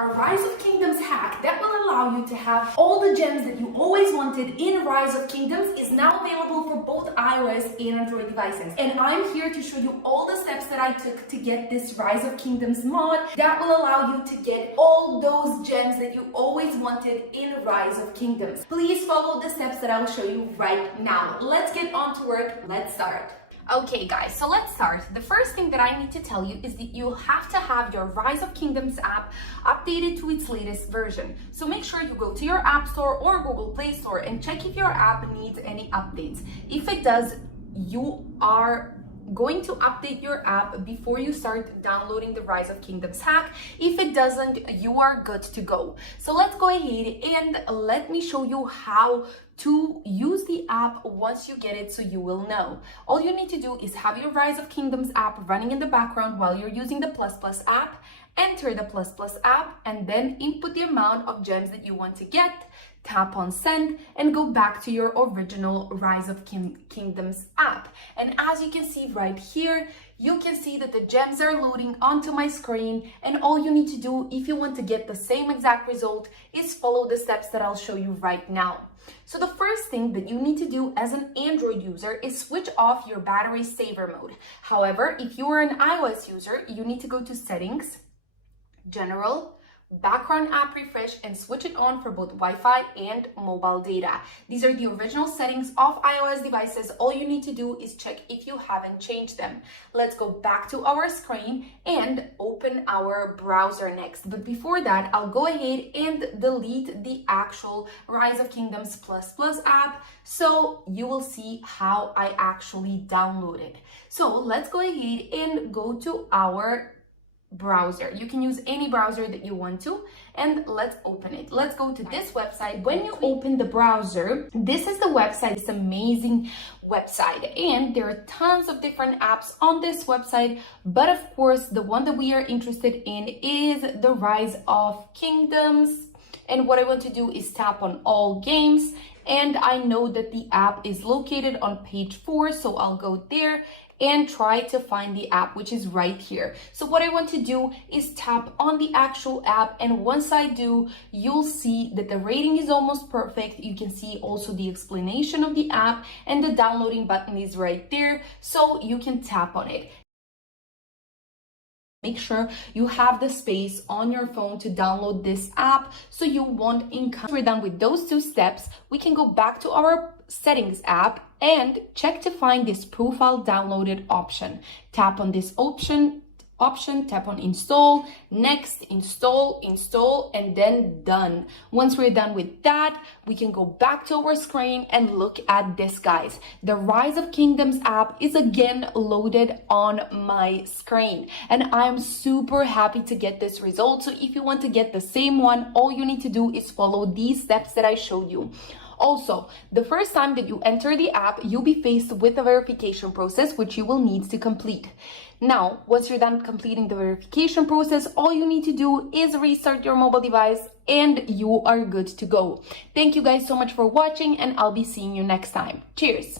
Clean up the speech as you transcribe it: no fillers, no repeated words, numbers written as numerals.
A Rise of Kingdoms hack that will allow you to have all the gems that you always wanted in Rise of Kingdoms is now available for both iOS and Android devices. And I'm here to show you all the steps that I took to get this Rise of Kingdoms mod that will allow you to get all those gems that you always wanted in Rise of Kingdoms. Please follow the steps that I will show you right now. Let's get on to work. Let's start. Okay guys, so let's start. The first thing that I need to tell you is that you have to have your Rise of Kingdoms app updated to its latest version. So make sure you go to your App Store or Google Play Store and check if your app needs any updates. If it does, you are going to update your app before you start downloading the Rise of Kingdoms hack. If it doesn't, you are good to go. So let's go ahead and let me show you how to use the app once you get it so you will know. All you need to do is have your Rise of Kingdoms app running in the background while you're using the ++ app. Enter the ++ app and then input the amount of gems that you want to get. Tap on send and go back to your original Rise of Kingdoms app. And as you can see right here, you can see that the gems are loading onto my screen, and all you need to do if you want to get the same exact result is follow the steps that I'll show you right now. So the first thing that you need to do as an Android user is switch off your battery saver mode. However, if you are an iOS user, you need to go to Settings, General, Background app refresh, and switch it on for both Wi-Fi and mobile data. These are the original settings of iOS devices. All you need to do is check if you haven't changed them. Let's go back to our screen and open our browser next. But before that, I'll go ahead and delete the actual Rise of Kingdoms ++ app so you will see how I actually download it. So let's go ahead and go to our browser. You can use any browser that you want to, and let's open it. Let's go to this website. When you open the browser, this is the website. It's an amazing website, and there are tons of different apps on this website, but of course the one that we are interested in is the Rise of Kingdoms. And what I want to do is tap on all games, and I know that the app is located on page 4, so I'll go there and try to find the app, which is right here. So what I want to do is tap on the actual app, and once I do, you'll see that the rating is almost perfect. You can see also the explanation of the app, and the downloading button is right there, so you can tap on it. Make sure you have the space on your phone to download this app so you won't encounter. We're done with those two steps. We can go back to our Settings app and check to find this profile downloaded option. Tap on this option, tap on install, next, install, and then done. Once we're done with that, we can go back to our screen and look at this, guys. The Rise of Kingdoms app is again loaded on my screen, and I'm super happy to get this result. So if you want to get the same one, all you need to do is follow these steps that I showed you. Also, the first time that you enter the app, you'll be faced with a verification process, which you will need to complete. Now, once you're done completing the verification process, all you need to do is restart your mobile device and you are good to go. Thank you guys so much for watching, and I'll be seeing you next time. Cheers!